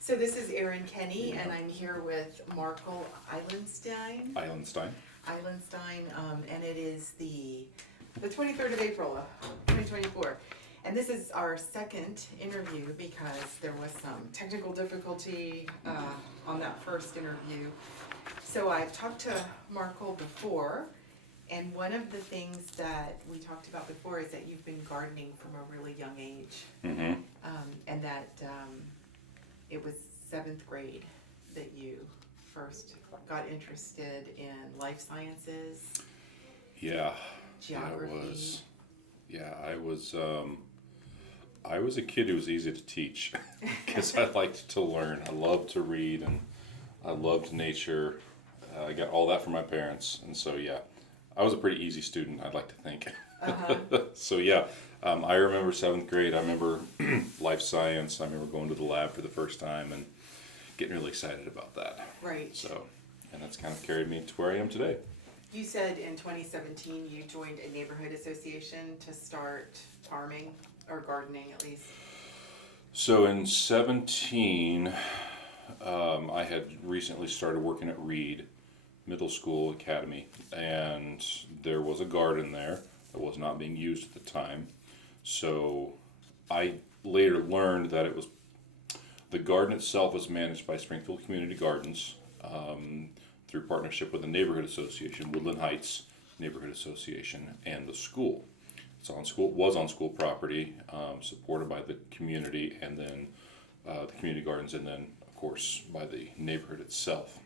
So this is Erin Kenny, and I'm here with Marcal Eilenstein. And it is the 23rd of April, 2024. And this is our second interview because there was some technical difficulty on that first interview. So I've talked to Marcal before, and one of the things that we talked about before is that you've been gardening from a really young age. Mm-hmm. And that it was 7th grade that you first got interested in life sciences. Yeah. Geography. Yeah, it was. Yeah, I was a kid who was easy to teach because I liked to learn. I loved to read and I loved nature. I got all that from my parents, and so yeah, I was a pretty easy student, I'd like to think. Uh-huh. So yeah, I remember 7th grade. I remember life science. I remember going to the lab for the first time and getting really excited about that. Right. So, and that's kind of carried me to where I am today. You said in 2017 you joined a neighborhood association to start farming or gardening at least. So in 17, I had recently started working at Reed Middle School Academy, and there was a garden there that was not being used at the time. So I later learned that the garden itself was managed by Springfield Community Gardens through partnership with the neighborhood association, Woodland Heights Neighborhood Association, and the school. Was on school property, supported by the community, and then the community gardens, and then of course by the neighborhood itself.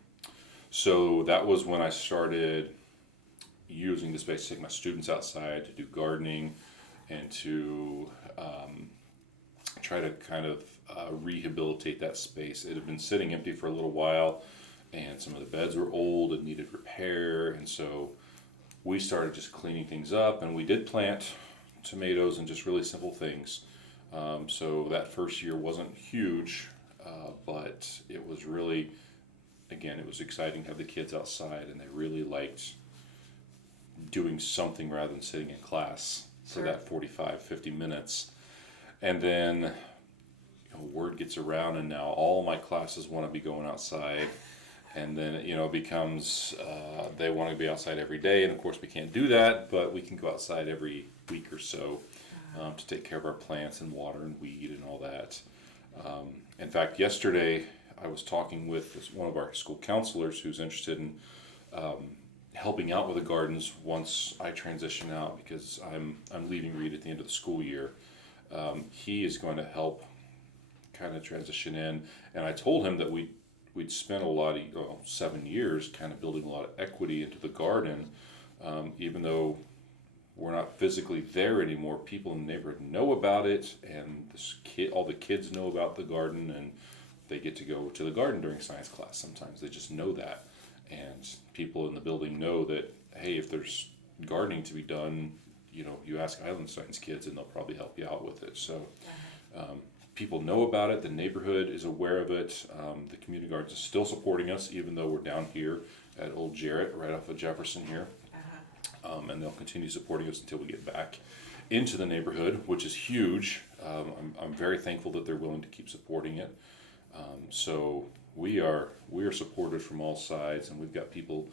So that was when I started using the space to take my students outside to do gardening and to try to kind of rehabilitate that space. It had been sitting empty for a little while, and some of the beds were old and needed repair, and so we started just cleaning things up, and we did plant tomatoes and just really simple things. So that first year wasn't huge, but it was really, again, it was exciting to have the kids outside, and they really liked doing something rather than sitting in class for Sure. that 45, 50 minutes. And then word gets around, and now all my classes want to be going outside. And then, it becomes, they want to be outside every day. And of course we can't do that, but we can go outside every week or so to take care of our plants and water and weed and all that. In fact, yesterday I was talking with one of our school counselors who's interested in helping out with the gardens once I transition out, because I'm leaving Reed at the end of the school year. He is going to help kind of transition in, and I told him that we'd spent a lot of 7 years kind of building a lot of equity into the garden, even though we're not physically there anymore. People in the neighborhood know about it, and all the kids know about the garden, and they get to go to the garden during science class sometimes. They just know that, and people in the building know that, hey, if there's gardening to be done, you ask Eilenstein's kids and they'll probably help you out with it. So people know about it. The neighborhood is aware of it. The community gardens is still supporting us, even though we're down here at Old Jarrett, right off of Jefferson here. And they'll continue supporting us until we get back into the neighborhood, which is huge. I'm very thankful that they're willing to keep supporting it. So we are supported from all sides, and we've got people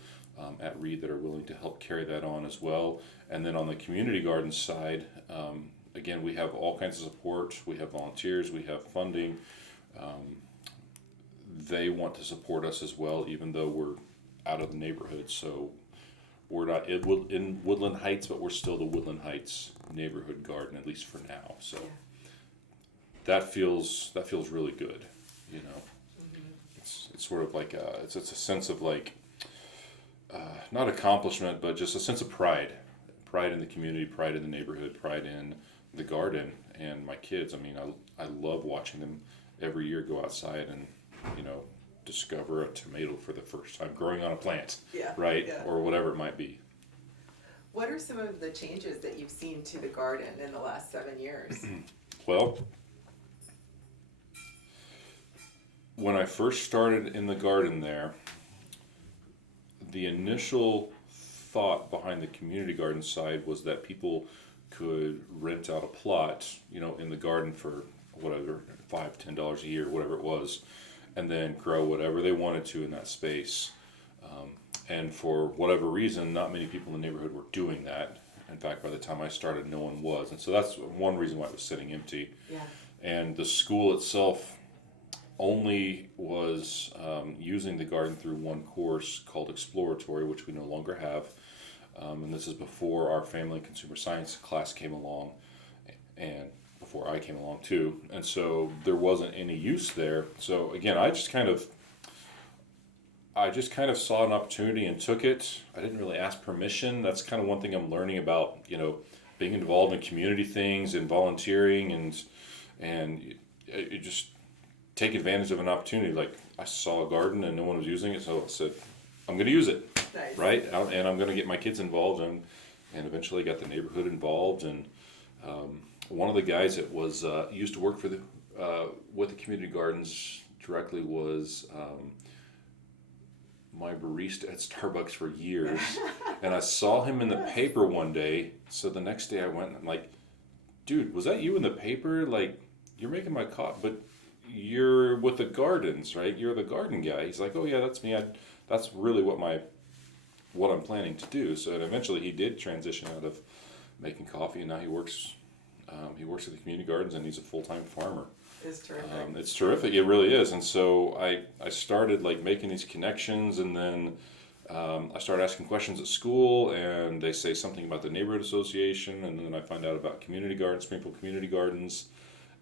at Reed that are willing to help carry that on as well. And then on the community garden side, again, we have all kinds of support. We have volunteers, we have funding. They want to support us as well, even though we're out of the neighborhood. So we're not in Woodland Heights, but we're still the Woodland Heights neighborhood garden, at least for now. So that feels really good, Mm-hmm. It's sort of like it's a sense of like not accomplishment, but just a sense of pride in the community, pride in the neighborhood, pride in the garden, and my kids. I mean, I love watching them every year go outside and discover a tomato for the first time, growing on a plant, right? Yeah. Or whatever it might be. What are some of the changes that you've seen to the garden in the last 7 years? Well, when I first started in the garden there, the initial thought behind the community garden side was that people could rent out a plot, in the garden for whatever, $5-10 a year, whatever it was, and then grow whatever they wanted to in that space. And for whatever reason, not many people in the neighborhood were doing that. In fact, by the time I started, no one was. And so that's one reason why it was sitting empty. Yeah. And the school itself only was using the garden through one course called Exploratory, which we no longer have. And this is before our family consumer science class came along, and before I came along too. And so there wasn't any use there. So again, I just kind of saw an opportunity and took it. I didn't really ask permission. That's kind of one thing I'm learning about, being involved in community things and volunteering and you just take advantage of an opportunity. Like, I saw a garden and no one was using it, so I said, I'm going to use it. Nice. Right? And I'm going to get my kids involved, and eventually got the neighborhood involved. And one of the guys that was used to work for with the community gardens directly was my barista at Starbucks for years. And I saw him in the paper one day, so the next day I went and I'm like, dude, was that you in the paper? Like, you're making my coffee, but you're with the gardens, right? You're the garden guy. He's like, oh yeah, that's me. That's really what I'm planning to do. So eventually he did transition out of making coffee, and now he works at the community gardens, and he's a full-time farmer. It's terrific. It's terrific. It really is. And so I started like making these connections, and then I started asking questions at school, and they say something about the neighborhood association, and then I find out about community gardens, Springfield Community Gardens,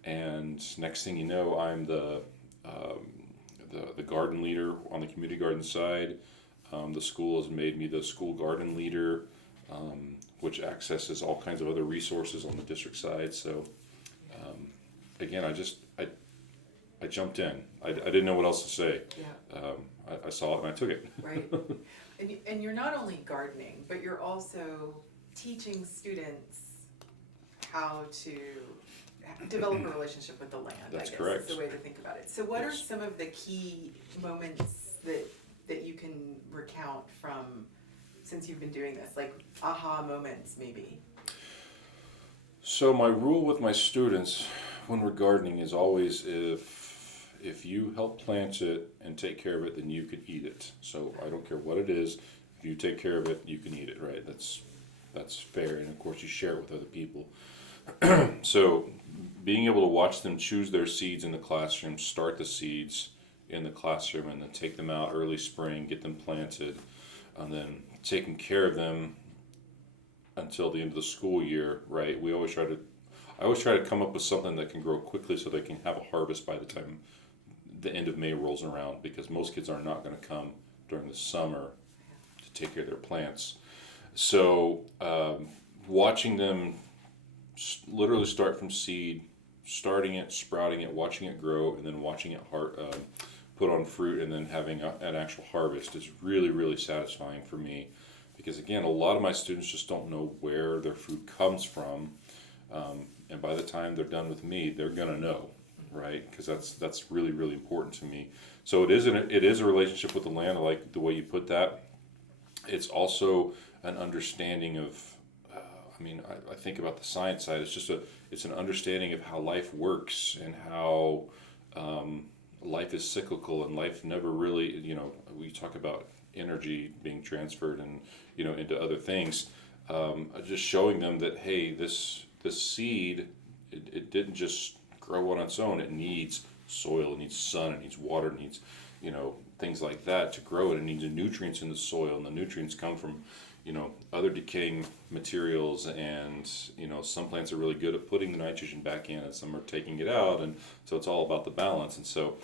and next thing you know, I'm the garden leader on the community garden side. The school has made me the school garden leader, which accesses all kinds of other resources on the district side. So again, I jumped in. I didn't know what else to say. Yeah. I saw it and I took it. Right. And you're not only gardening, but you're also teaching students how to develop a relationship with the land. That's I guess correct. is the way to think about it. So what are Yes. some of the key moments that you can recount from, since you've been doing this, like aha moments maybe? So my rule with my students when we're gardening is always, if you help plant it and take care of it, then you can eat it. So I don't care what it is. If you take care of it, you can eat it, right? That's fair, and of course you share it with other people. So being able to watch them choose their seeds in the classroom, start the seeds in the classroom, and then take them out early spring, get them planted, and then taking care of them until the end of the school year, right? I always try to come up with something that can grow quickly so they can have a harvest by the time the end of May rolls around, because most kids are not going to come during the summer to take care of their plants. So watching them literally start from seed, starting it, sprouting it, watching it grow, and then watching it put on fruit, and then having an actual harvest is really, really satisfying for me. Because again, a lot of my students just don't know where their food comes from, and by the time they're done with me, they're gonna know, right? Because that's really, really important to me. So it is a relationship with the land. I like the way you put that. It's also an understanding of. I think about the science side. It's an understanding of how life works and how life is cyclical, and life never really. We talk about energy being transferred and into other things. Just showing them that, hey, this seed, it didn't just grow on its own. It needs soil, it needs sun, it needs water, it needs things like that to grow it. It needs the nutrients in the soil, and the nutrients come from other decaying materials, and some plants are really good at putting the nitrogen back in, and some are taking it out, and so it's all about the balance. And so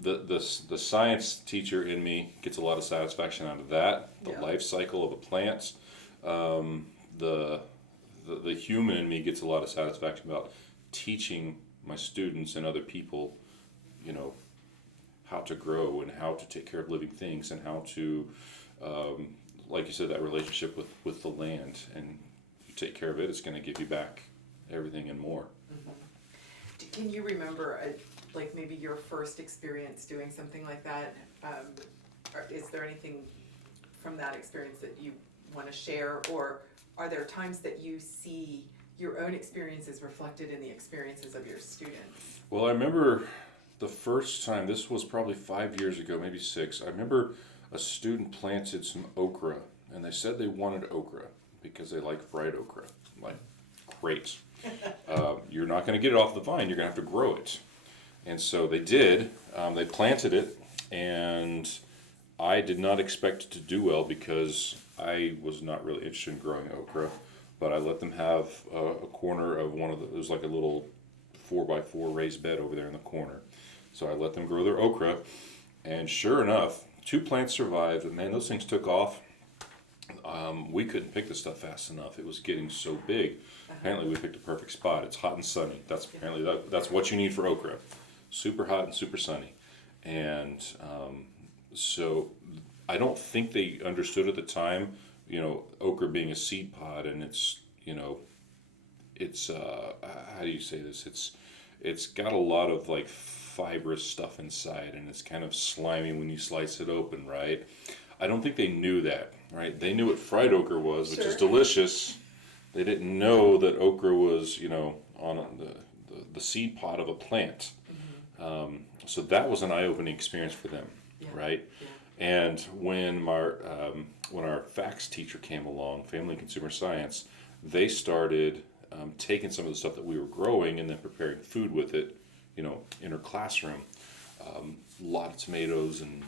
the science teacher in me gets a lot of satisfaction out of that. The life cycle of a plant. The human in me gets a lot of satisfaction about teaching my students and other people, how to grow and how to take care of living things, and how to, like you said, that relationship with the land. And you take care of it, it's going to give you back everything and more. Mm-hmm. Can you remember, like maybe your first experience doing something like that? Is there anything from that experience that you want to share, or are there times that you see your own experiences reflected in the experiences of your students? Well, I remember the first time, this was probably 5 years ago, maybe 6. I remember a student planted some okra, and they said they wanted okra because they like fried okra. I'm like, great. You're not going to get it off the vine, you're going to have to grow it. And so they did. They planted it, and I did not expect it to do well because I was not really interested in growing okra. But I let them have a corner of one of the, it was like a little 4x4 raised bed over there in the corner. So I let them grow their okra, and sure enough, 2 plants survived, and man, those things took off. We couldn't pick the stuff fast enough. It was getting so big. Apparently we picked a perfect spot. It's hot and sunny. That's what you need for okra. Super hot and super sunny. And so I don't think they understood at the time, okra being a seed pod, and it's how do you say this? It's got a lot of like fibrous stuff inside, and it's kind of slimy when you slice it open, right? I don't think they knew that, right? They knew what fried okra was, which is delicious. They didn't know that okra was, on the seed pod of a plant. So that was an eye-opening experience for them, right? Yeah. And when our FACS teacher came along, Family and Consumer Science, they started taking some of the stuff that we were growing and then preparing food with it, in her classroom. A lot of tomatoes and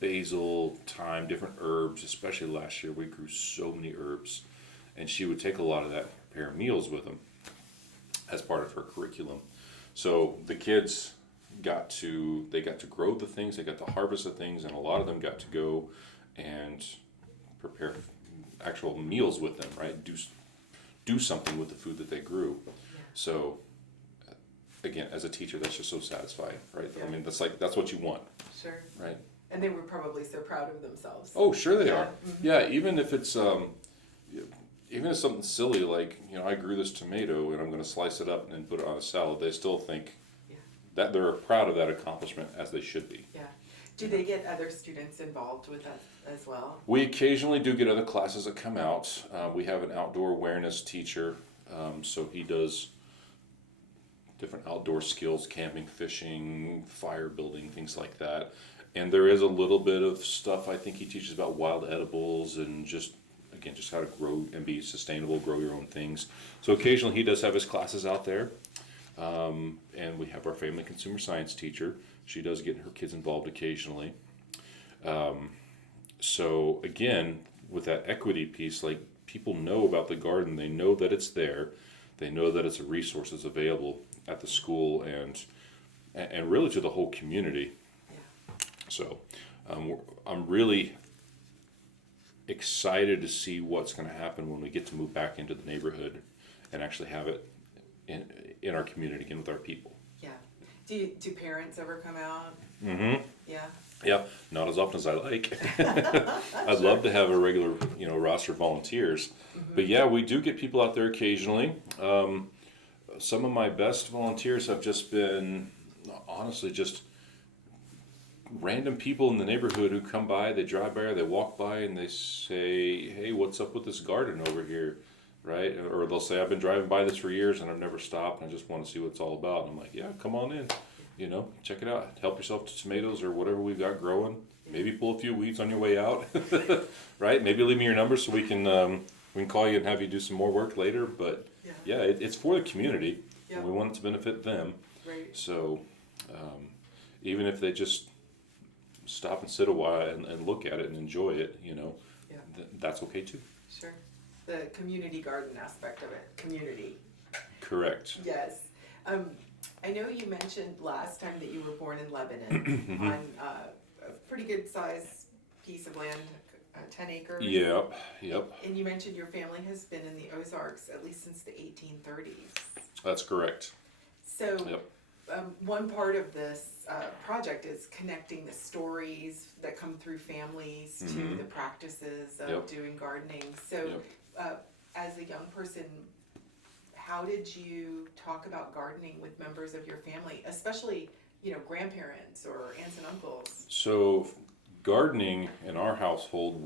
basil, thyme, different herbs. Especially last year, we grew so many herbs, and she would take a lot of that and prepare meals with them as part of her curriculum. So the kids got to grow the things, they got to harvest the things, and a lot of them got to go and prepare actual meals with them, right? Do something with the food that they grew. Yeah. So again, as a teacher, that's just so satisfying, right? Yeah. I mean, that's what you want. Sure. Right? And they were probably so proud of themselves. Oh, sure they are. Mm-hmm. Yeah, even if it's something silly like, I grew this tomato and I'm going to slice it up and put it on a salad, they still think that they're proud of that accomplishment, as they should be. Yeah. Do they get other students involved with that as well? We occasionally do get other classes that come out. We have an outdoor awareness teacher, so he does different outdoor skills, camping, fishing, fire building, things like that. And there is a little bit of stuff I think he teaches about wild edibles and just how to grow and be sustainable, grow your own things. So occasionally he does have his classes out there. And we have our Family Consumer Science teacher. She does get her kids involved occasionally. So again, with that equity piece, like, people know about the garden, they know that it's there, they know that it's a resource that's available at the school and really to the whole community. Yeah. So I'm really excited to see what's going to happen when we get to move back into the neighborhood and actually have it in our community again with our people. Yeah. Do parents ever come out? Mm-hmm. Yeah. Yeah, not as often as I like. I'd love to have a regular, roster of volunteers. Mm-hmm. But yeah, we do get people out there occasionally. Some of my best volunteers have just been, honestly, just random people in the neighborhood who come by, they drive by or they walk by and they say, hey, what's up with this garden over here? Right? Or they'll say, I've been driving by this for years and I've never stopped and I just want to see what it's all about. And I'm like, yeah, come on in, check it out. Help yourself to tomatoes or whatever we've got growing. Maybe pull a few weeds on your way out, right? Maybe leave me your number so we can call you and have you do some more work later. But yeah, it's for the community. Yeah. And we want it to benefit them. Right. So even if they just stop and sit a while and look at it and enjoy it, that's okay too. Sure. The community garden aspect of it. Community. Correct. Yes. I know you mentioned last time that you were born in Lebanon on a pretty good size piece of land, 10 acres. Yep. And you mentioned your family has been in the Ozarks at least since the 1830s. That's correct. So one part of this project is connecting the stories that come through families to the practices of doing gardening. So as a young person, how did you talk about gardening with members of your family, especially, grandparents or aunts and uncles? So gardening in our household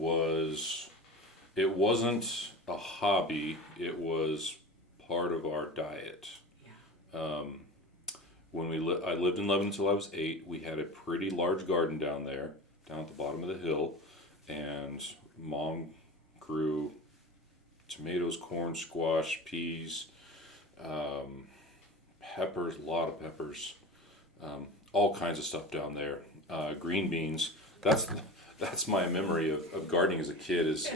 it wasn't a hobby, it was part of our diet. Yeah. I lived in Lebanon until I was 8. We had a pretty large garden down there, down at the bottom of the hill, and Mom grew tomatoes, corn, squash, peas, peppers, a lot of peppers, all kinds of stuff down there. Green beans. That's my memory of gardening as a kid is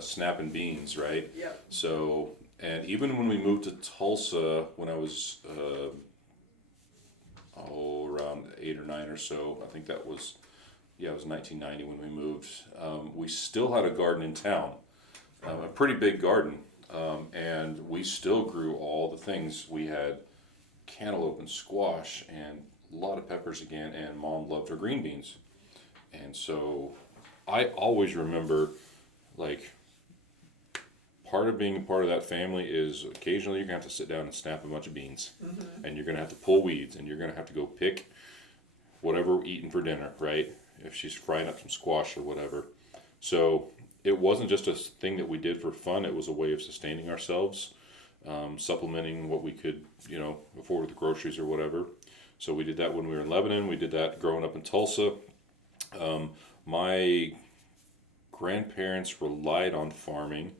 snapping beans, right? Yep. So, and even when we moved to Tulsa when I was around 8 or 9 or so, I think that was, it was 1990 when we moved. We still had a garden in town, a pretty big garden, and we still grew all the things. We had cantaloupe and squash and a lot of peppers again, and Mom loved her green beans. And so I always remember, like, part of being a part of that family is occasionally you're going to have to sit down and snap a bunch of beans. Mm-hmm. And you're going to have to pull weeds, and you're going to have to go pick whatever we're eating for dinner, right? If she's frying up some squash or whatever. So it wasn't just a thing that we did for fun. It was a way of sustaining ourselves, supplementing what we could, afford with the groceries or whatever. So we did that when we were in Lebanon. We did that growing up in Tulsa. My grandparents relied on farming.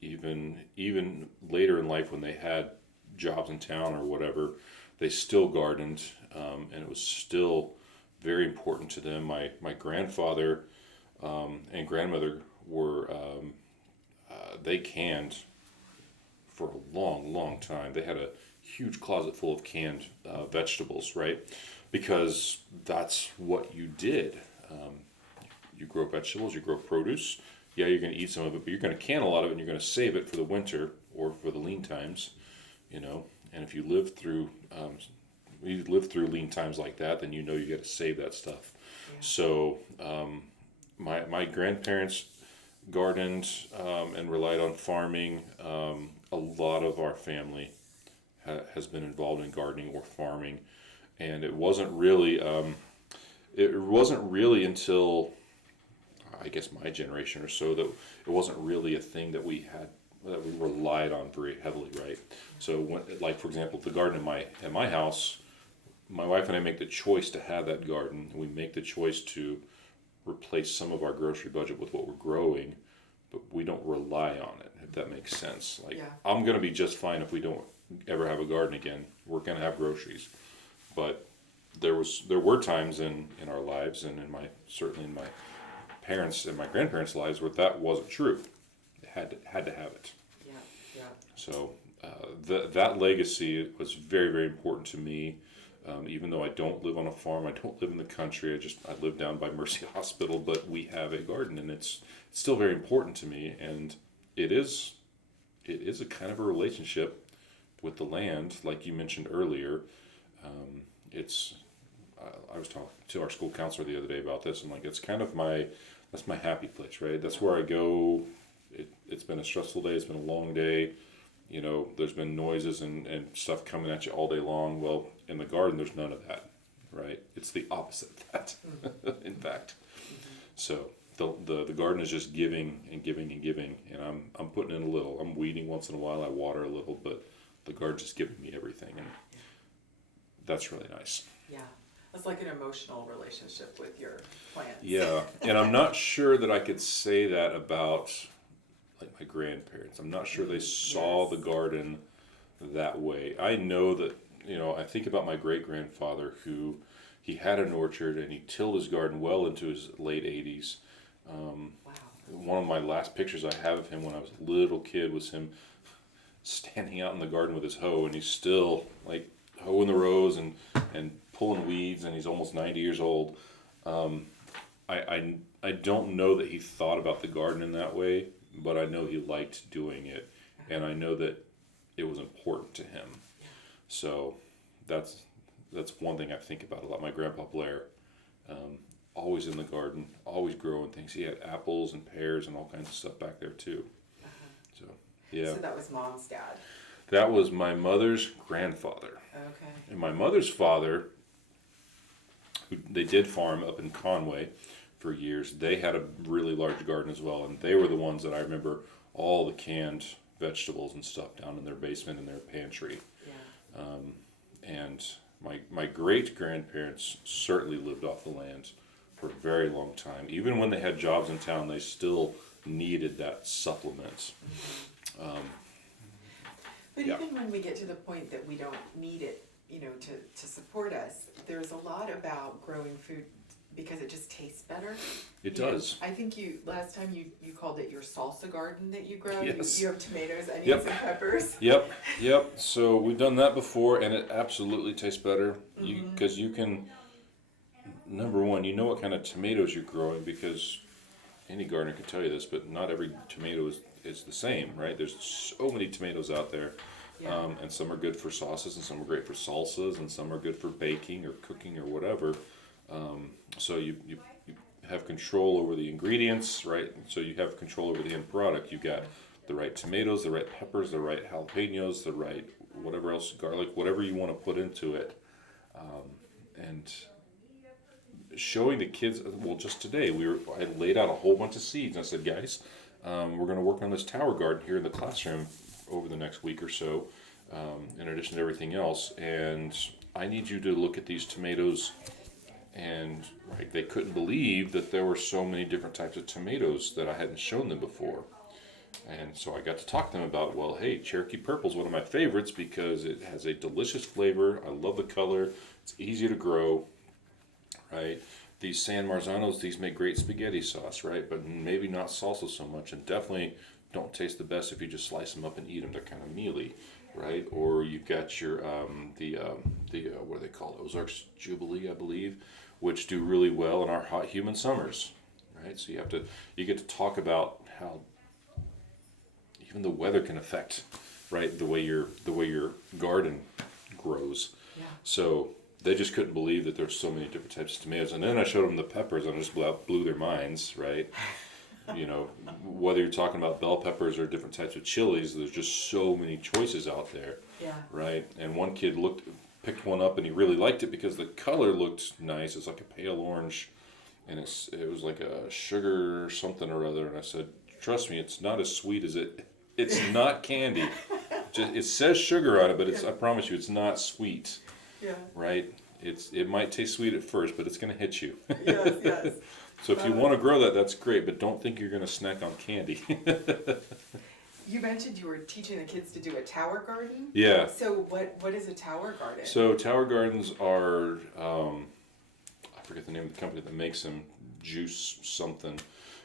Even later in life when they had jobs in town or whatever, they still gardened, and it was still very important to them. My grandfather and grandmother were they canned for a long time. They had a huge closet full of canned vegetables, right? Because that's what you did. You grow vegetables, you grow produce. Yeah, you're going to eat some of it, but you're going to can a lot of it, and you're going to save it for the winter or for the lean times, And if you live through lean times like that, then you got to save that stuff. Yeah. So my grandparents gardened and relied on farming. A lot of our family has been involved in gardening or farming, and it wasn't really until I guess my generation or so that it wasn't really a thing that we relied on very heavily, right? So when, like for example, the garden at my house, my wife and I make the choice to have that garden, and we make the choice to replace some of our grocery budget with what we're growing, but we don't rely on it, if that makes sense. Like, yeah. I'm going to be just fine if we don't ever have a garden again. We're going to have groceries. But there were times in our lives, and certainly in my parents' and my grandparents' lives, where that wasn't true. They had to have it. Yeah. So that legacy was very, very important to me. Even though I don't live on a farm, I don't live in the country. I live down by Mercy Hospital, but we have a garden, and it's still very important to me. And it is a kind of a relationship with the land, like you mentioned earlier. I was talking to our school counselor the other day about this, and like it's kind of that's my happy place, right? That's where I go. It's been a stressful day. It's been a long day. There's been noises and stuff coming at you all day long. Well, in the garden, there's none of that, right? It's the opposite of that, in fact. Mm-hmm. So the garden is just giving and giving and giving, and I'm putting in a little. I'm weeding once in a while. I water a little, but the garden's just giving me everything, and that's really nice. Yeah. It's like an emotional relationship with your plants. Yeah, and I'm not sure that I could say that about like my grandparents. I'm not sure they saw the garden that way. I know that, I think about my great-grandfather who, he had an orchard and he tilled his garden well into his late 80s. Wow. One of my last pictures I have of him when I was a little kid was him standing out in the garden with his hoe, and he's still like hoeing the rows and pulling weeds, and he's almost 90 years old. I don't know that he thought about the garden in that way, but I know he liked doing it, and I know that it was important to him. So that's one thing I think about a lot. My grandpa Blair, always in the garden, always growing things. He had apples and pears and all kinds of stuff back there too. So yeah. So that was Mom's dad. That was my mother's grandfather. Okay. And my mother's father, they did farm up in Conway for years. They had a really large garden as well, and they were the ones that I remember all the canned vegetables and stuff down in their basement and their pantry. Yeah. And my great grandparents certainly lived off the land for a very long time. Even when they had jobs in town, they still needed that supplement. But Yeah. even when we get to the point that we don't need it, to support us, there's a lot about growing food because it just tastes better. It You know, does. I think last time you called it your salsa garden that you grow. Yes. You have tomatoes, onions, Yep. and peppers. Yep. So we've done that before, and it absolutely tastes better. Because you can, number one, you know what kind of tomatoes you're growing because any gardener can tell you this, but not every tomato is the same, right? There's so many tomatoes out there. Yeah. And some are good for sauces, and some are great for salsas, and some are good for baking or cooking or whatever. So you have control over the ingredients, right? So you have control over the end product. You've got the right tomatoes, the right peppers, the right jalapenos, the right whatever else, garlic, whatever you want to put into it. And showing the kids, well, just today I laid out a whole bunch of seeds. And I said, guys, we're going to work on this tower garden here in the classroom over the next week or so, in addition to everything else. And I need you to look at these tomatoes. And they couldn't believe that there were so many different types of tomatoes that I hadn't shown them before. And so I got to talk to them about, well, hey, Cherokee Purple is one of my favorites because it has a delicious flavor. I love the color. It's easy to grow, right? These San Marzanos, these make great spaghetti sauce, right? But maybe not salsa so much, and definitely don't taste the best if you just slice them up and eat them. They're kind of mealy, right? Or you've got your what do they call it? Ozarks Jubilee, I believe, which do really well in our hot, humid summers, right? So you get to talk about how even the weather can affect, right, the way your garden grows. Yeah. So they just couldn't believe that there's so many different types of tomatoes. And then I showed them the peppers, and I just blew their minds, right? Whether you're talking about bell peppers or different types of chilies, there's just so many choices out there, Yeah. right? And one kid picked one up, and he really liked it because the color looked nice. It's like a pale orange, and it was like a sugar something or other. And I said, trust me, it's not as sweet as it. It's not candy. It says sugar on it, but I promise you, it's not sweet. Yeah. Right? It might taste sweet at first, but it's going to hit you. Yes. So if you want to grow that, that's great, but don't think you're going to snack on candy. You mentioned you were teaching the kids to do a tower garden. Yeah. So what is a tower garden? So tower gardens are, I forget the name of the company that makes them, Juice something,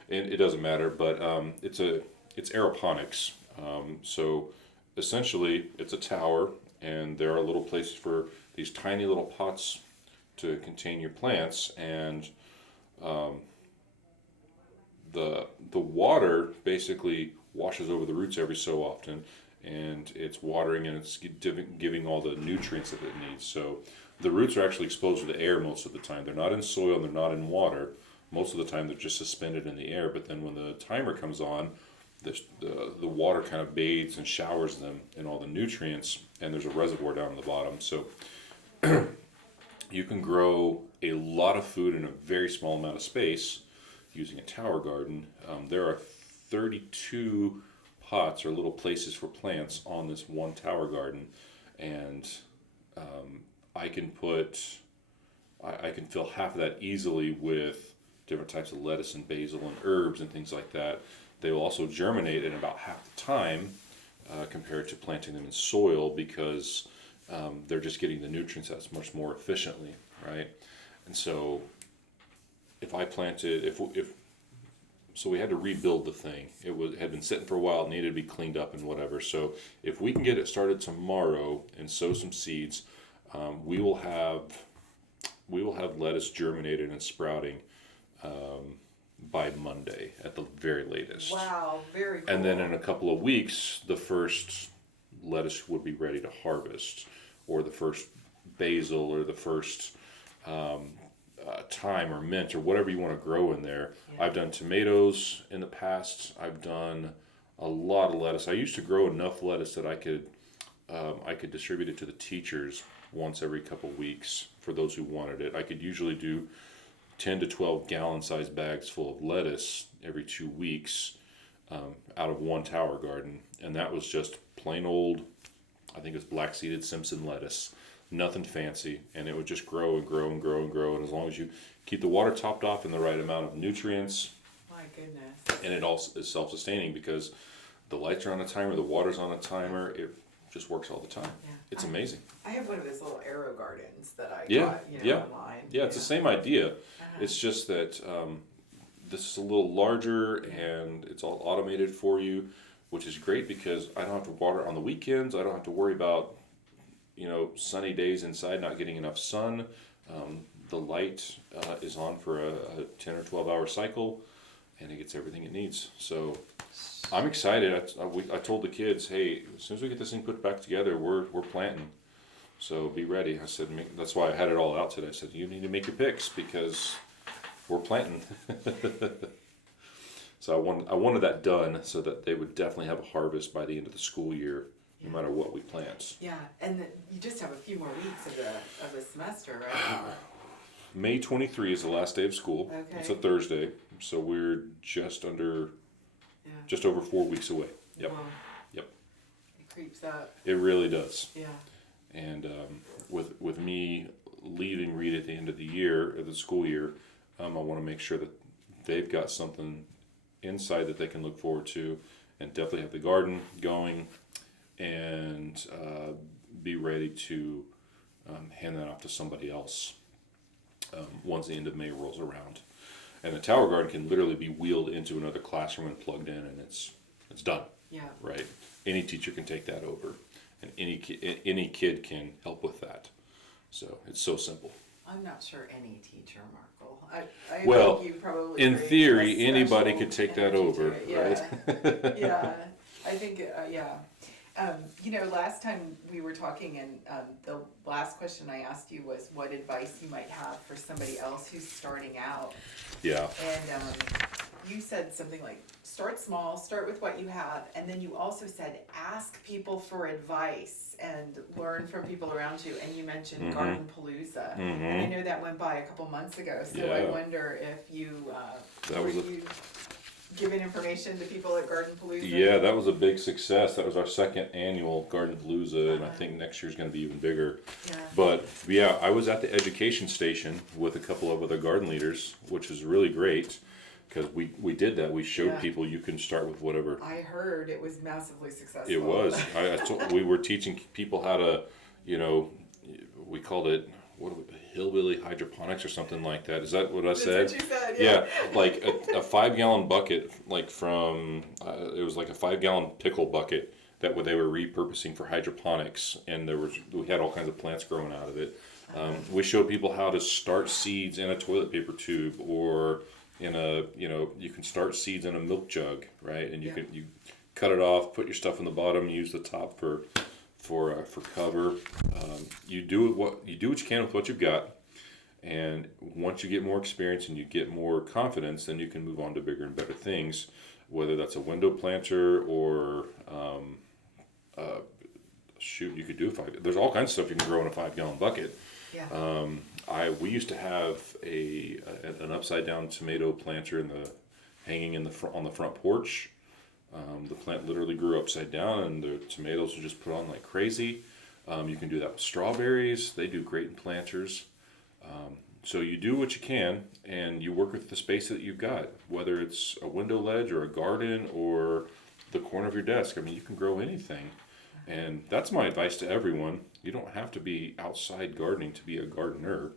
and it doesn't matter, but it's aeroponics. So essentially, it's a tower, and there are little places for these tiny little pots to contain your plants, and the water basically washes over the roots every so often, and it's watering and it's giving all the nutrients that it needs. So the roots are actually exposed to the air most of the time. They're not in soil and they're not in water. Most of the time they're just suspended in the air, but then when the timer comes on, the water kind of bathes and showers them in all the nutrients, and there's a reservoir down in the bottom. So you can grow a lot of food in a very small amount of space using a tower garden. There are 32 pots or little places for plants on this one tower garden, and I can fill half of that easily with different types of lettuce and basil and herbs and things like that. They will also germinate in about half the time compared to planting them in soil because they're just getting the nutrients out much more efficiently, right? And so if I planted, so we had to rebuild the thing. It had been sitting for a while, it needed to be cleaned up and whatever. So if we can get it started tomorrow and sow some seeds, we will have lettuce germinated and sprouting by Monday at the very latest. Wow, very cool. And then in a couple of weeks, the first lettuce would be ready to harvest, or the first basil, or the first thyme or mint, or whatever you want to grow in there. Yeah. I've done tomatoes in the past. I've done a lot of lettuce. I used to grow enough lettuce that I could distribute it to the teachers once every couple of weeks for those who wanted it. I could usually do 10 to 12 gallon sized bags full of lettuce every 2 weeks out of one tower garden, and that was just plain old I think it's black seeded Simpson lettuce, nothing fancy, and it would just grow and grow and grow and grow. And as long as you keep the water topped off and the right amount of nutrients, My goodness. and it also is self-sustaining because the lights are on a timer, the water's on a timer, it just works all the time. Yeah. It's amazing. I have one of those little arrow gardens that I Yeah, got, yeah. online. Yeah, it's the same idea. Uh-huh. It's just that this is a little larger and it's all automated for you, which is great because I don't have to water on the weekends. I don't have to worry about, sunny days inside not getting enough sun. The light is on for a 10 or 12 hour cycle, and it gets everything it needs. So I'm excited. I told the kids, hey, as soon as we get this thing put back together, we're planting. So be ready. I said, that's why I had it all out today. I said, you need to make your picks because we're planting. So I wanted that done so that they would definitely have a harvest by the end of the school year, no matter what we plant. Yeah, and you just have a few more weeks of the semester, right? May 23 is the last day of school. Okay. It's a Thursday, so we're just over 4 weeks away. Yep. Wow. Yep. It creeps up. It really does. Yeah. And with me leaving Reed at the end of the year, of the school year, I want to make sure that they've got something inside that they can look forward to, and definitely have the garden going, and be ready to hand that off to somebody else once the end of May rolls around. And the tower garden can literally be wheeled into another classroom and plugged in, and it's done. Yeah. Right. Any teacher can take that over, and any kid can help with that. So it's so simple. I'm not sure any teacher, Markle. I Well, think you probably in bring theory, a anybody special could take that energy over, to it. right? Yeah, I think, yeah. Last time we were talking, and the last question I asked you was what advice you might have for somebody else who's starting out. Yeah. And you said something like, start small, start with what you have, and then you also said, ask people for advice and learn from people around you, and you mentioned Garden Palooza. And I know that went by a couple months ago, so I Yeah. wonder if you, That were was you giving information to people at Garden Palooza? Yeah, that was a big success. That was our second annual Garden Palooza, and I think next year's going to be even bigger. Yeah. But yeah, I was at the education station with a couple of other garden leaders, which was really great because we did that. We showed Yeah. people you can start with whatever. I heard it was massively successful. It was. We were teaching people how to, we called it hillbilly hydroponics or something like that. Is that what I said? That's what you said, Yeah, like a 5-gallon bucket, like from it was like a 5-gallon pickle bucket that they were repurposing for hydroponics, and we had all kinds of plants growing out of it. We showed people how to start seeds in a toilet paper tube, or in you can start seeds in a milk jug, right? And you cut it off, put your stuff in the bottom, use the top for cover. You do what you can with what you've got, and once you get more experience and you get more confidence, then you can move on to bigger and better things, whether that's a window planter or you could do there's all kinds of stuff you can grow in a 5-gallon bucket. Yeah. We used to have an upside down tomato planter hanging on the front porch. The plant literally grew upside down, and the tomatoes were just put on like crazy. You can do that with strawberries. They do great in planters. So you do what you can, and you work with the space that you've got, whether it's a window ledge or a garden or the corner of your desk. I mean, you can grow anything. And that's my advice to everyone. You don't have to be outside gardening to be a gardener.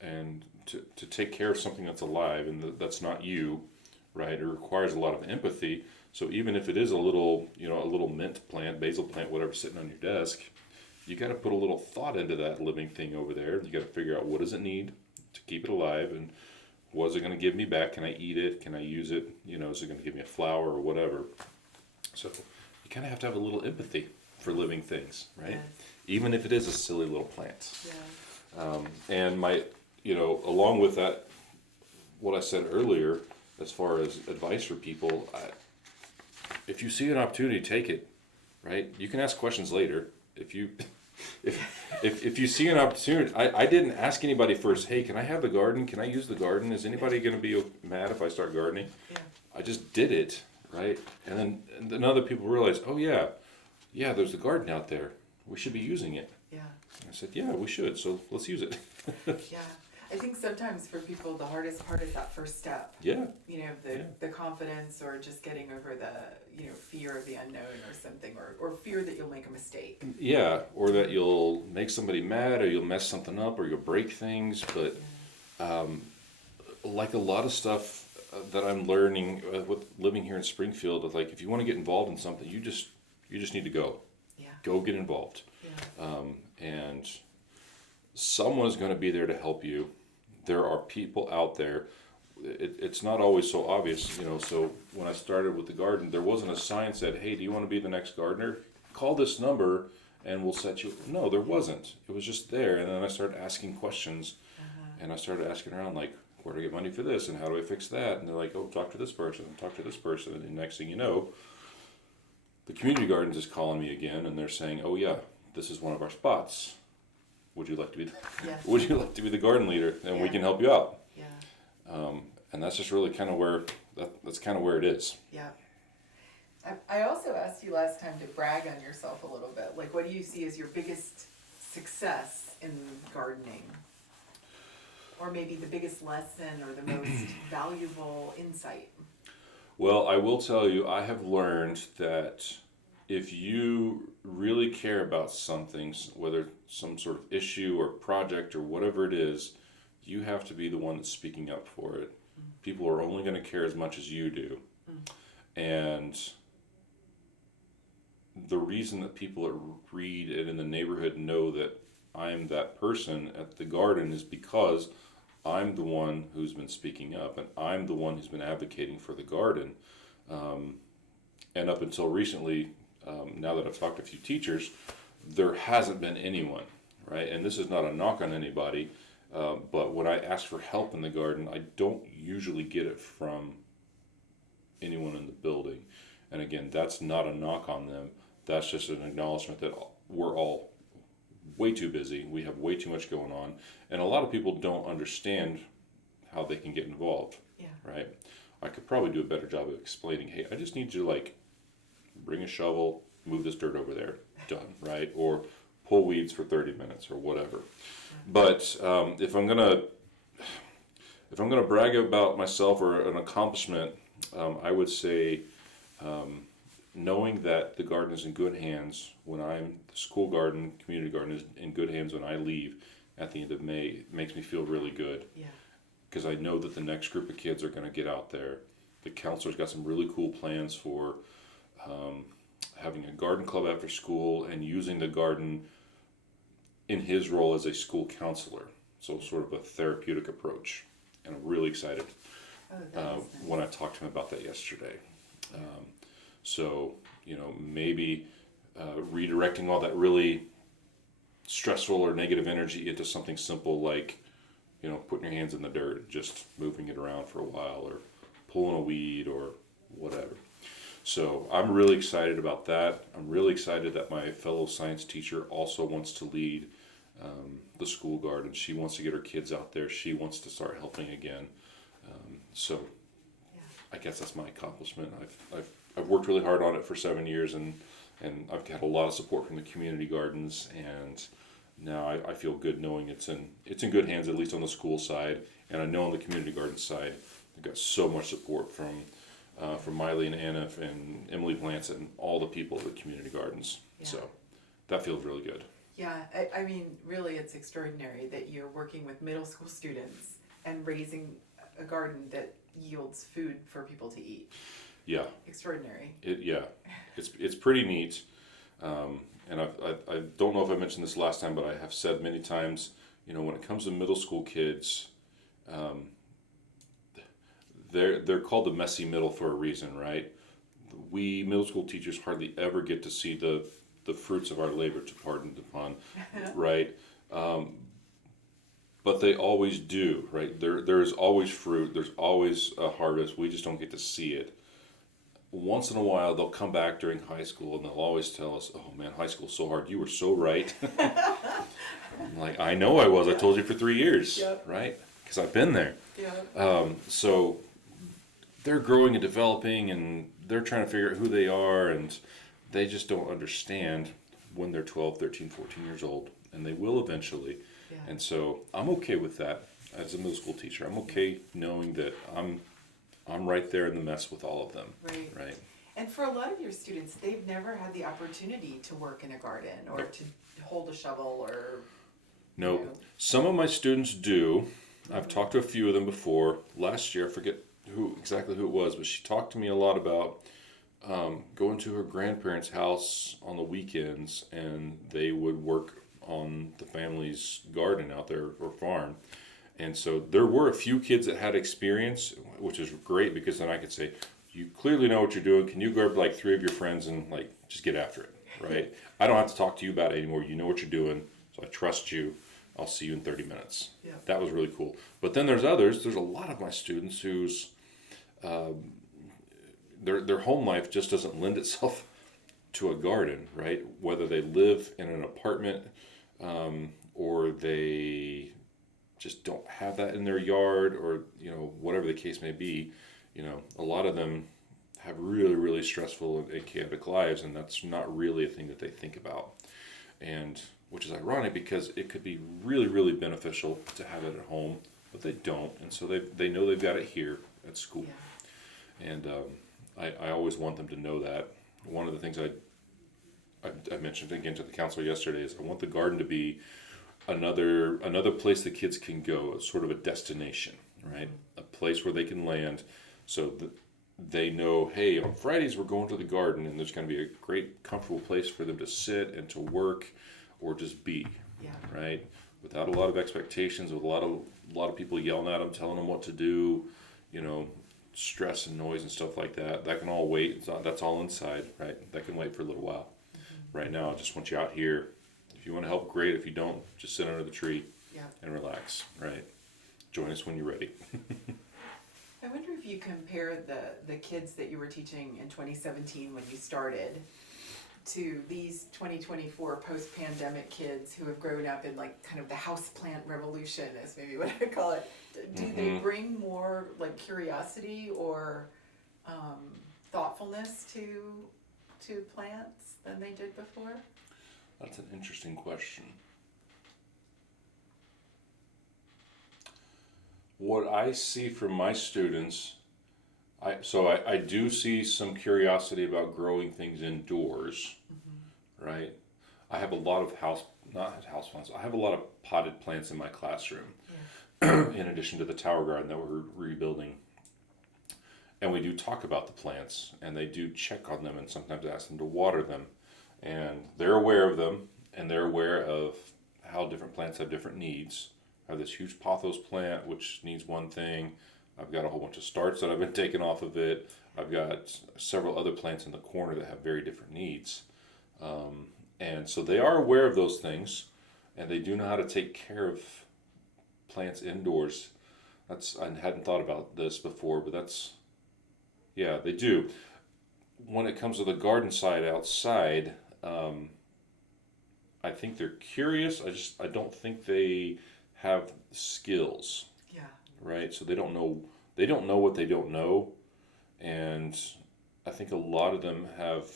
And to take care of something that's alive and that's not you, right? It requires a lot of empathy. So even if it is a little mint plant, basil plant, whatever, sitting on your desk, you got to put a little thought into that living thing over there. You got to figure out, what does it need to keep it alive, and what is it going to give me back? Can I eat it? Can I use it? Is it going to give me a flower or whatever? So you kind of have to have a little empathy for living things, right? Yes. Even if it is a silly little plant. Yeah. And along with that, what I said earlier, as far as advice for people, if you see an opportunity, take it, right? You can ask questions later. If you see an opportunity, I didn't ask anybody first, hey, can I have the garden? Can I use the garden? Is anybody going to be mad if I start gardening? Yeah. I just did it, right? And then other people realize, oh yeah, yeah, there's a garden out there. We should be using it. Yeah. And I said, yeah, we should. So let's use it. Yeah. I think sometimes for people, the hardest part is that first step. Yeah. You know, the confidence or just getting over the, you know, fear of the unknown or something, or fear that you'll make a mistake. Yeah, or that you'll make somebody mad, or you'll mess something up, or you'll break things. But like a lot of stuff that I'm learning with living here in Springfield, like if you want to get involved in something, you just need to go. Yeah. Go get involved. Yeah. And someone is going to be there to help you. There are people out there. It's not always so obvious, you know. So when I started with the garden, there wasn't a sign that said, hey, do you want to be the next gardener? Call this number and we'll set you. No, there wasn't. It was just there. And then I started asking questions, and I started asking around, like, where do I get money for this and how do I fix that? And they're like, oh, talk to this person and talk to this person. And the next thing you know, the community gardens is calling me again, and they're saying, oh yeah, this is one of our spots. Would you like to be Yes. would you like to be the garden leader, and we Yeah. can help you out? Yeah. And that's just really kind of where that's kind of where it is. Yeah. I also asked you last time to brag on yourself a little bit. Like, what do you see as your biggest success in gardening? Or maybe the biggest lesson or the most valuable insight? Well, I will tell you, I have learned that if you really care about something, whether some sort of issue or project or whatever it is, you have to be the one that's speaking up for it. People are only going to care as much as you do. And the reason that people that read it in the neighborhood know that I'm that person at the garden is because I'm the one who's been speaking up, and I'm the one who's been advocating for the garden. And up until recently, now that I've talked to a few teachers, there hasn't been anyone, right? And this is not a knock on anybody, but when I ask for help in the garden, I don't usually get it from anyone in the building. And again, that's not a knock on them. That's just an acknowledgement that we're all way too busy. We have way too much going on. And a lot of people don't understand how they can get involved, Yeah. right? I could probably do a better job of explaining, hey, I just need you to, like, bring a shovel, move this dirt over there, done, right? Or pull weeds for 30 minutes or whatever. But if I'm gonna brag about myself or an accomplishment, I would say knowing that the garden is in good hands when the school garden, community garden is in good hands when I leave at the end of May makes me feel really good. Yeah. Because I know that the next group of kids are going to get out there. The counselor's got some really cool plans for having a garden club after school and using the garden in his role as a school counselor. So sort of a therapeutic approach. And I'm really excited Oh, that is nice. when I talked to him about that yesterday. So, you know, maybe redirecting all that really stressful or negative energy into something simple like, you know, putting your hands in the dirt and just moving it around for a while, or pulling a weed or whatever. So I'm really excited about that. I'm really excited that my fellow science teacher also wants to lead the school garden. She wants to get her kids out there. She wants to start helping again. So Yeah. I guess that's my accomplishment. I've worked really hard on it for 7 years, and I've got a lot of support from the community gardens, and now I feel good knowing it's in good hands, at least on the school side, and I know on the community garden side I've got so much support from Miley and Anna and Emily Blancett and all the people at the community gardens. Yeah. So that feels really good. Yeah, I mean, really, it's extraordinary that you're working with middle school students and raising a garden that yields food for people to eat. Yeah. Extraordinary. It's pretty neat. And I don't know if I mentioned this last time, but I have said many times, you know, when it comes to middle school kids, they're called the messy middle for a reason, right? We middle school teachers hardly ever get to see the fruits of our labor, to pardon the pun, right? But they always do, right? There is always fruit. There's always a harvest. We just don't get to see it. Once in a while, they'll come back during high school and they'll always tell us, "Oh man, high school's so hard. You were so right." I'm like, I know I was. I told you for 3 years, Yep. right? Because I've been there. Yeah. So they're growing and developing, and they're trying to figure out who they are, and they just don't understand when they're 12, 13, 14 years old, and they will eventually. Yeah. And so I'm okay with that as a middle school teacher. I'm okay knowing that I'm right there in the mess with all of them. Right. Right. And for a lot of your students, they've never had the opportunity to work in a garden or Nope. to hold a shovel or. No, You know. some of my students do. I've talked to a few of them before. Last year, I forget exactly who it was, but she talked to me a lot about going to her grandparents' house on the weekends, and they would work on the family's garden out there or farm. And so there were a few kids that had experience, which is great because then I could say, you clearly know what you're doing. Can you grab like 3 of your friends and like just get after it, right? I don't have to talk to you about it anymore. You know what you're doing, so I trust you. I'll see you in 30 minutes. Yeah. That was really cool. But then there's a lot of my students whose their home life just doesn't lend itself to a garden, right? Whether they live in an apartment or they just don't have that in their yard, or whatever the case may be. A lot of them have really, really stressful and chaotic lives, and that's not really a thing that they think about. And which is ironic because it could be really, really beneficial to have it at home, but they don't, and so they know they've got it here at school. Yeah. And I always want them to know that. One of the things I mentioned again to the counselor yesterday is I want the garden to be another place that kids can go, sort of a destination, right? A place where they can land, so that they know, hey, on Fridays we're going to the garden, and there's going to be a great, comfortable place for them to sit and to work, or just be, Yeah. right? Without a lot of expectations, with a lot of people yelling at them, telling them what to do, stress and noise and stuff like that. That can all wait. That's all inside, right? That can wait for a little while. Mm-hmm. Right now, I just want you out here. If you want to help, great. If you don't, just sit under the tree and relax, right? Join us when you're ready. I wonder if you compare the kids that you were teaching in 2017 when you started to these 2024 post-pandemic kids who have grown up in like kind of the houseplant revolution is maybe what I call it. Do they bring more like curiosity or thoughtfulness to plants than they did before? That's an interesting question. What I see from my students, I do see some curiosity about growing things indoors, right? I have a lot of not house plants. I have a lot of potted plants in my classroom, in addition to the tower garden that we're rebuilding. And we do talk about the plants, and they do check on them, and sometimes ask them to water them. And they're aware of them, and they're aware of how different plants have different needs. I have this huge pothos plant, which needs one thing. I've got a whole bunch of starts that I've been taking off of it. I've got several other plants in the corner that have very different needs. And so they are aware of those things, and they do know how to take care of plants indoors. I hadn't thought about this before, but they do. When it comes to the garden side outside, I think they're curious. I don't think they have skills. Yeah. Right? So they don't know what they don't know, and I think a lot of them have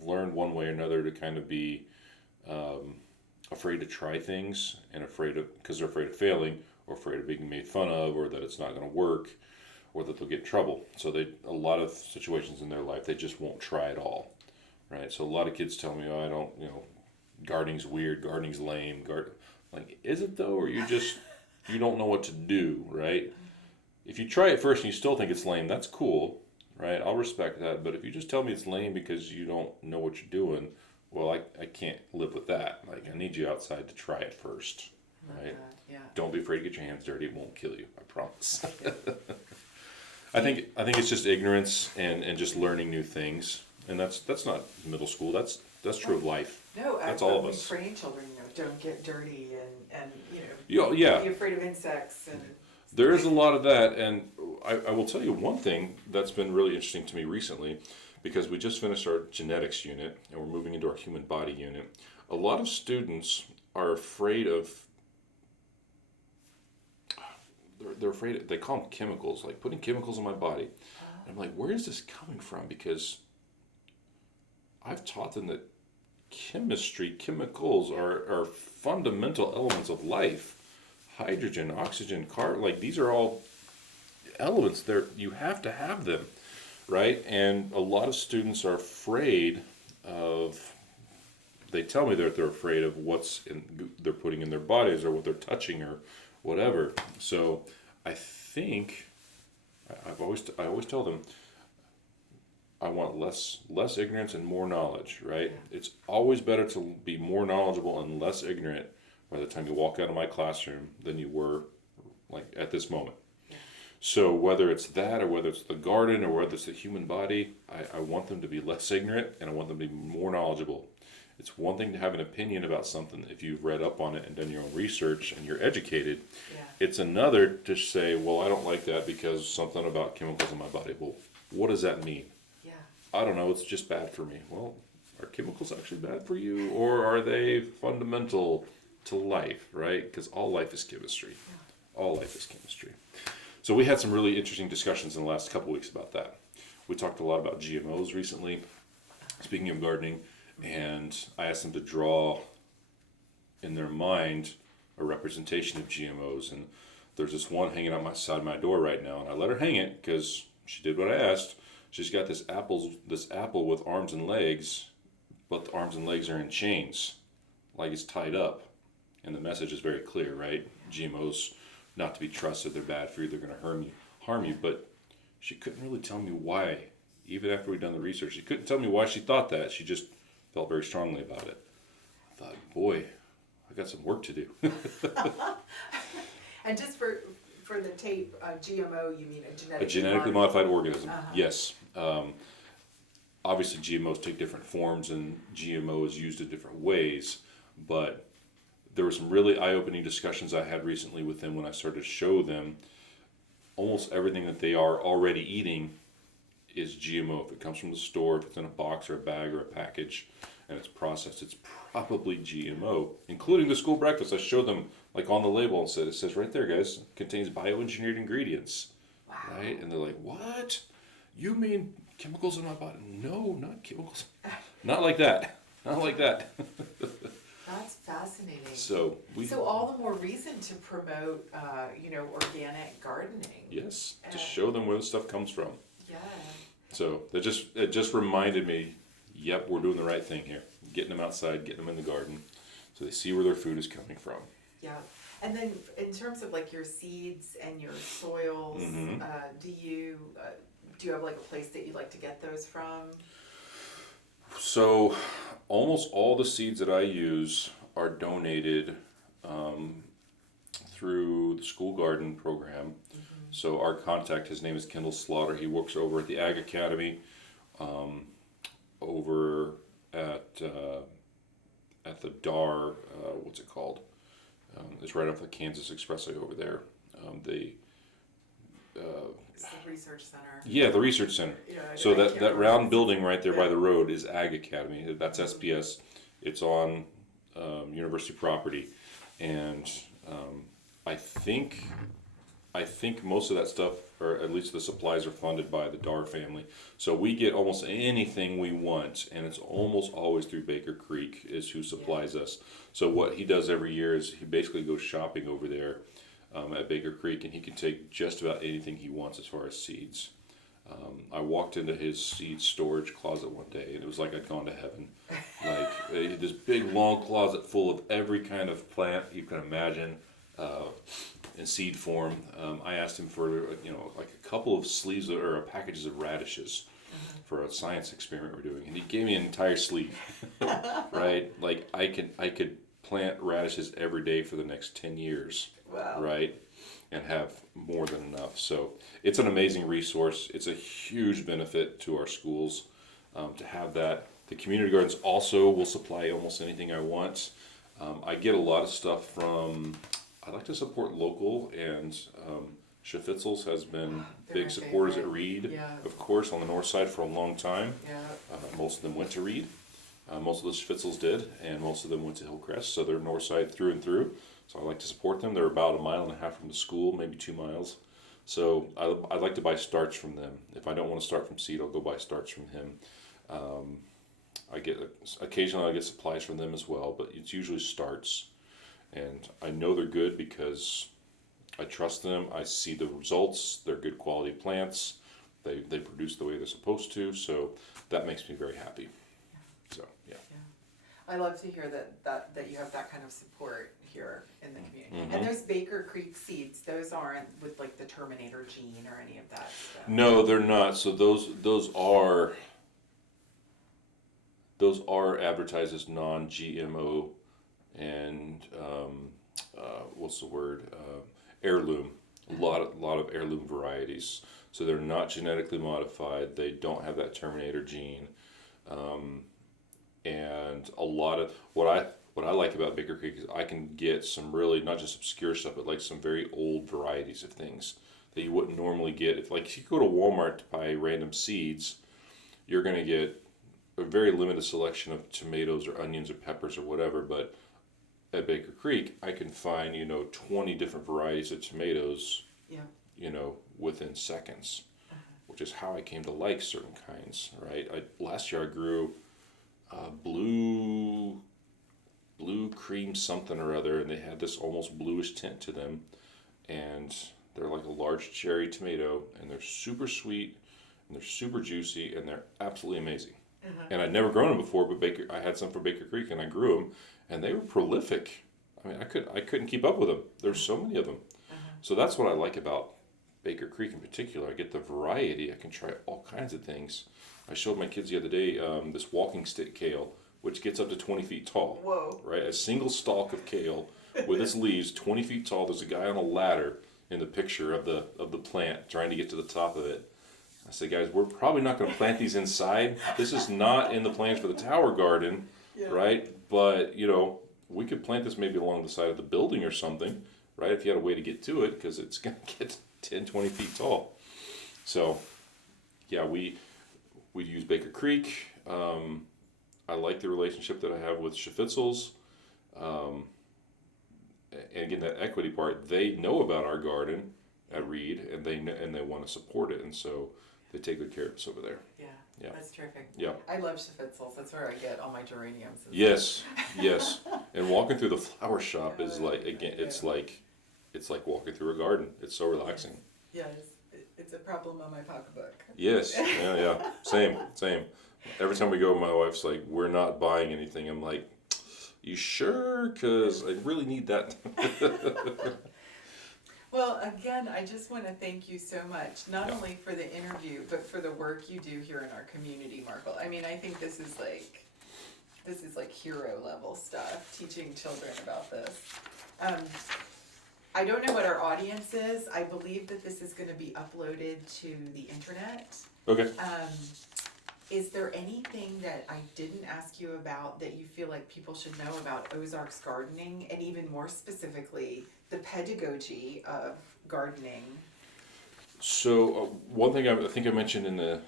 learned one way or another to kind of be afraid to try things, and because they're afraid of failing, or afraid of being made fun of, or that it's not going to work, or that they'll get in trouble. So a lot of situations in their life they just won't try at all, right? So a lot of kids tell me, "Oh, I don't, gardening's weird, gardening's lame." Like, is it though, or you don't know what to do, right? If you try it first and you still think it's lame, that's cool, right? I'll respect that. But if you just tell me it's lame because you don't know what you're doing, well, I can't live with that. Like, I need you outside to try it first, right? Yeah. Don't be afraid to get your hands dirty. It won't kill you, I promise. I think it's just ignorance and just learning new things, and that's not middle school. That's true of life. No, that's all of we us. train children, don't get dirty and Yeah. be afraid of insects and. There is a lot of that, and I will tell you one thing that's been really interesting to me recently, because we just finished our genetics unit and we're moving into our human body unit. A lot of students are afraid of. They're afraid. They call them chemicals, like putting chemicals in my body. And I'm like, where is this coming from? Because I've taught them that chemicals are fundamental elements of life. Hydrogen, oxygen, carbon, like these are all elements there. You have to have them, right? And a lot of students are afraid of, they tell me that they're afraid of they're putting in their bodies or what they're touching or whatever. So I think I always tell them I want less ignorance and more knowledge, right? It's always better to be more knowledgeable and less ignorant by the time you walk out of my classroom than you were like at this moment. So whether it's that or whether it's the garden or whether it's the human body, I want them to be less ignorant and I want them to be more knowledgeable. It's one thing to have an opinion about something if you've read up on it and done your own research and you're educated. It's another to say, well, I don't like that because something about chemicals in my body. Well, what does that mean? I don't know, it's just bad for me. Well, are chemicals actually bad for you or are they fundamental to life, right? Because all life is chemistry. All life is chemistry. So we had some really interesting discussions in the last couple weeks about that. We talked a lot about GMOs recently, speaking of gardening, and I asked them to draw in their mind a representation of GMOs. And there's this one hanging outside my door right now, and I let her hang it because she did what I asked. She's got this apple with arms and legs, but the arms and legs are in chains, like it's tied up. And the message is very clear, right? GMOs, not to be trusted, they're bad for you, they're going to harm you. But she couldn't really tell me why. Even after we'd done the research, she couldn't tell me why she thought that. She just felt very strongly about it. I thought, boy, I got some work to do. And just for the tape, GMO, you mean a genetically modified organism, yes. Obviously GMOs take different forms and GMO is used in different ways, but there were some really eye-opening discussions I had recently with them when I started to show them almost everything that they are already eating is GMO. If it comes from the store, if it's in a box or a bag or a package and it's processed, it's probably GMO, including the school breakfast. I showed them like on the label and it says right there, guys, contains bioengineered ingredients. Wow. Right? And they're like, what? You mean chemicals in my body? No, not chemicals. Not like that. Not like that. That's fascinating. So all the more reason to promote, organic gardening. Yes, to show them where the stuff comes from. Yeah. So it just reminded me, yep, we're doing the right thing here. Getting them outside, getting them in the garden, so they see where their food is coming from. Yeah, and then in terms of like your seeds and your soils, do you have like a place that you like to get those from? So almost all the seeds that I use are donated through the school garden program. So our contact, his name is Kendall Slaughter. He works over at the Ag Academy, over at the DAR. What's it called? It's right off the Kansas Expressway over there. It's the research center. Yeah, the research center. Yeah, so that round building right there by the road is Ag Academy. That's SPS. It's on university property, and I think most of that stuff, or at least the supplies, are funded by the Dar family. So we get almost anything we want, and it's almost always through Baker Creek is who supplies us. So what he does every year is he basically goes shopping over there at Baker Creek, and he can take just about anything he wants as far as seeds. I walked into his seed storage closet one day, and it was like I'd gone to heaven. Like this big long closet full of every kind of plant you can imagine. In seed form. I asked him for like a couple of sleeves or packages of radishes for a science experiment we're doing, and he gave me an entire sleeve. Right, like I could plant radishes every day for the next 10 years. Wow. Right, and have more than enough. So it's an amazing resource. It's a huge benefit to our schools to have that. The community gardens also will supply almost anything I want. I get a lot of stuff from. I like to support local, and Schafitzel's has been big supporters at Reed, of course, on the north side for a long time. Yeah. Most of them went to Reed. Most of the Schafitzel's did, and most of them went to Hillcrest, so they're north side through and through. So I like to support them. They're about 1.5 miles from the school, maybe 2 miles. So I like to buy starts from them. If I don't want to start from seed, I'll go buy starts from him. Occasionally I get supplies from them as well, but it's usually starts, and I know they're good because I trust them. I see the results. They're good quality plants. They produce the way they're supposed to, so that makes me very happy. So yeah. I love to hear that you have that kind of support here in the community. Mm-hmm. And those Baker Creek seeds, those aren't with like the Terminator gene or any of that stuff. No, they're not. So those are advertised as non-GMO and what's the word? Heirloom. A lot of heirloom varieties. So they're not genetically modified. They don't have that Terminator gene. And a lot of what I like about Baker Creek is I can get some really not just obscure stuff, but like some very old varieties of things that you wouldn't normally get. If you go to Walmart to buy random seeds, you're going to get a very limited selection of tomatoes or onions or peppers or whatever. But at Baker Creek, I can find 20 different varieties of tomatoes. Yeah. Within seconds, which is how I came to like certain kinds. Right. Last year I grew blue cream something or other, and they had this almost bluish tint to them, and they're like a large cherry tomato, and they're super sweet, and they're super juicy, and they're absolutely amazing. And I'd never grown them before, but I had some from Baker Creek, and I grew them, and they were prolific. I mean, I couldn't keep up with them. There's so many of them. So that's what I like about Baker Creek in particular. I get the variety. I can try all kinds of things. I showed my kids the other day this walking stick kale, which gets up to 20 feet tall. Whoa. Right? A single stalk of kale with its leaves, 20 feet tall. There's a guy on a ladder in the picture of the plant trying to get to the top of it. I said, guys, we're probably not going to plant these inside. This is not in the plans for the tower garden, right? But, we could plant this maybe along the side of the building or something, right? If you had a way to get to it, because it's going to get 10, 20 feet tall. So, yeah, we use Baker Creek. I like the relationship that I have with Schfitzels. And again, that equity part, they know about our garden at Reed, and they want to support it, and so they take good care of us over there. Yeah, that's terrific. Yeah. I love Schfitzels. That's where I get all my geraniums. Yes. And walking through the flower shop is it's like walking through a garden. It's so relaxing. Yes, it's a problem on my pocketbook. Yes. Yeah. Same. Every time we go, my wife's like, "We're not buying anything." I'm like, "You sure? Because I really need that." Well, again, I just want to thank you so much, not only for the interview, but for the work you do here in our community, Marcal. I mean, I think this is like hero level stuff, teaching children about this. I don't know what our audience is. I believe that this is going to be uploaded to the internet. Okay. Is there anything that I didn't ask you about that you feel like people should know about Ozarks gardening, and even more specifically, the pedagogy of gardening? So one thing I think I mentioned in the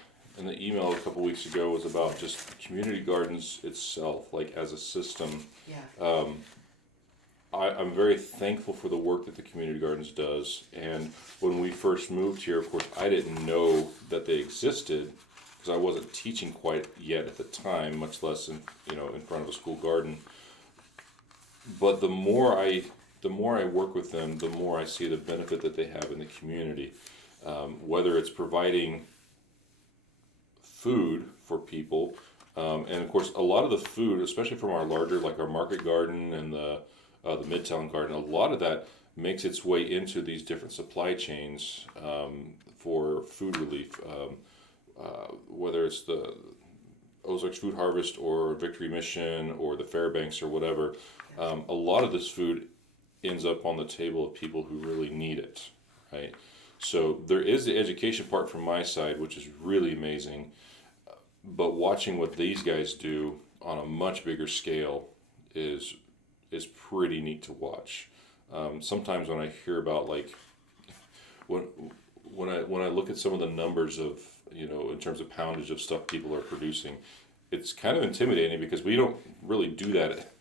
email a couple weeks ago was about just community gardens itself, like as a system. Yeah. I'm very thankful for the work that the community gardens does. And when we first moved here, of course, I didn't know that they existed because I wasn't teaching quite yet at the time, much less in front of a school garden. But the more I work with them, the more I see the benefit that they have in the community. Whether it's providing food for people, and of course, a lot of the food, especially from our larger, like our market garden and the Midtown garden, a lot of that makes its way into these different supply chains for food relief. Whether it's the Ozarks Food Harvest or Victory Mission or the Fairbanks or whatever, a lot of this food ends up on the table of people who really need it, right? So there is the education part from my side, which is really amazing, but watching what these guys do on a much bigger scale is pretty neat to watch. Sometimes when I hear about when I look at some of the numbers of in terms of poundage of stuff people are producing, it's kind of intimidating because we don't really do that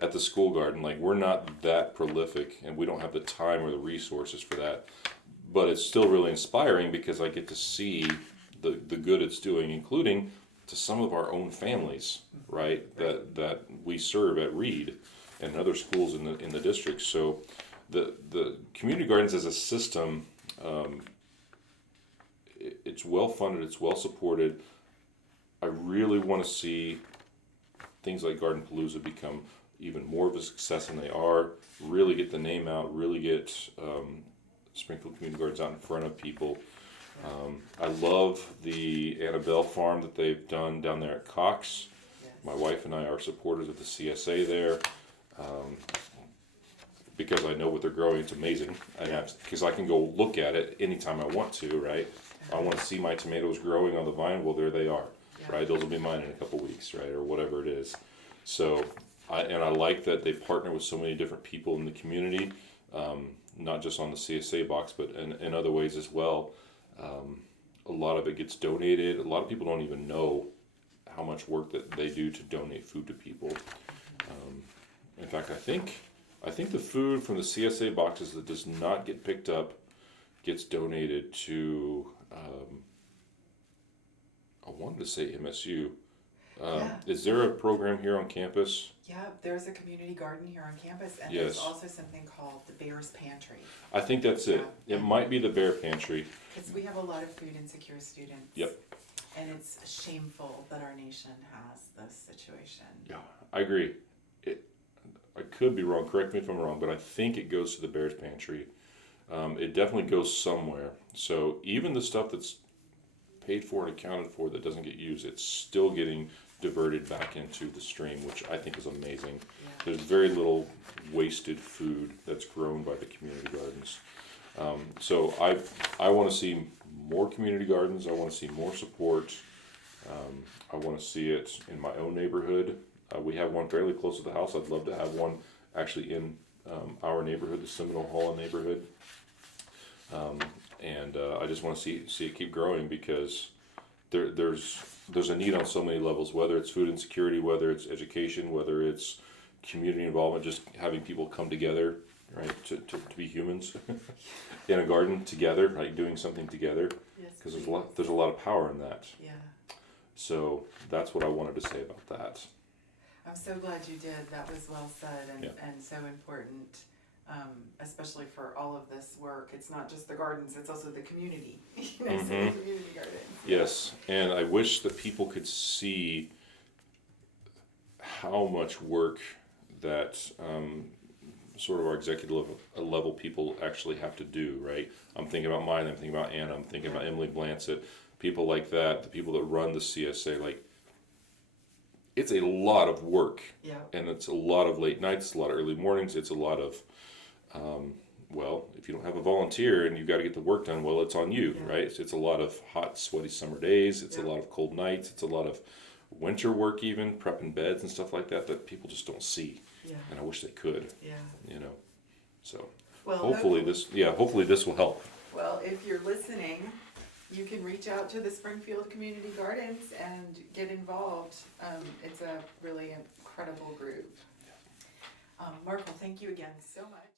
at the school garden. Like, we're not that prolific, and we don't have the time or the resources for that. But it's still really inspiring because I get to see the good it's doing, including to some of our own families, right? That we serve at Reed and other schools in the district. So the community gardens as a system, it's well funded, it's well supported. I really want to see things like Garden Palooza become even more of a success than they are. Really get the name out. Really get Springfield Community Gardens out in front of people. I love the Annabelle farm that they've done down there at Cox. Yes. My wife and I are supporters of the CSA there. Because I know what they're growing, it's amazing. Because I can go look at it anytime I want to, right? I want to see my tomatoes growing on the vine. Well, there they are, right? Those will be mine in a couple weeks, right, or whatever it is. So, I like that they partner with so many different people in the community, not just on the CSA box, but in other ways as well. A lot of it gets donated. A lot of people don't even know how much work that they do to donate food to people. In fact, I think the food from the CSA boxes that does not get picked up gets donated to, I wanted to say MSU. Is there a program here on campus? Yeah, there's a community garden here on campus, and Yes. there's also something called the Bear's Pantry. I think that's it. Yeah. It might be the Bear Pantry. Because we have a lot of food insecure students. Yep. And it's shameful that our nation has this situation. Yeah, I agree. I could be wrong. Correct me if I'm wrong, but I think it goes to the Bear's Pantry. It definitely goes somewhere. So even the stuff that's paid for and accounted for that doesn't get used, it's still getting diverted back into the stream, which I think is amazing. Yeah. There's very little wasted food that's grown by the community gardens. So I want to see more community gardens. I want to see more support. I want to see it in my own neighborhood. We have one fairly close to the house. I'd love to have one actually in our neighborhood, the Seminole Holland neighborhood. I just want to see it keep growing because there's a need on so many levels, whether it's food insecurity, whether it's education, whether it's community involvement, just having people come together, right, to be humans in a garden together, like doing something together, because there's a lot of power in that. Yeah. So that's what I wanted to say about that. I'm so glad you did. That was well said and, Yeah. and so important, especially for all of this work. It's not just the gardens, it's also the community. So the community gardens. Yes, and I wish that people could see how much work that sort of our executive level people actually have to do, right? I'm thinking about mine, I'm thinking about Anna, I'm thinking about Emily Blancett, people like that, the people that run the CSA, like, it's a lot of work. Yeah. And it's a lot of late nights, a lot of early mornings, it's a lot of, well, if you don't have a volunteer and you've got to get the work done, well, it's on you, right? It's a lot of hot, sweaty summer days, it's a lot of cold nights, it's a lot of winter work even, prepping beds and stuff like that people just don't see. Yeah. And I wish they could, Yeah. you know, so Well, hopefully this will help. Well, if you're listening, you can reach out to the Springfield Community Gardens and get involved. It's a really incredible group. Marcal, thank you again so much.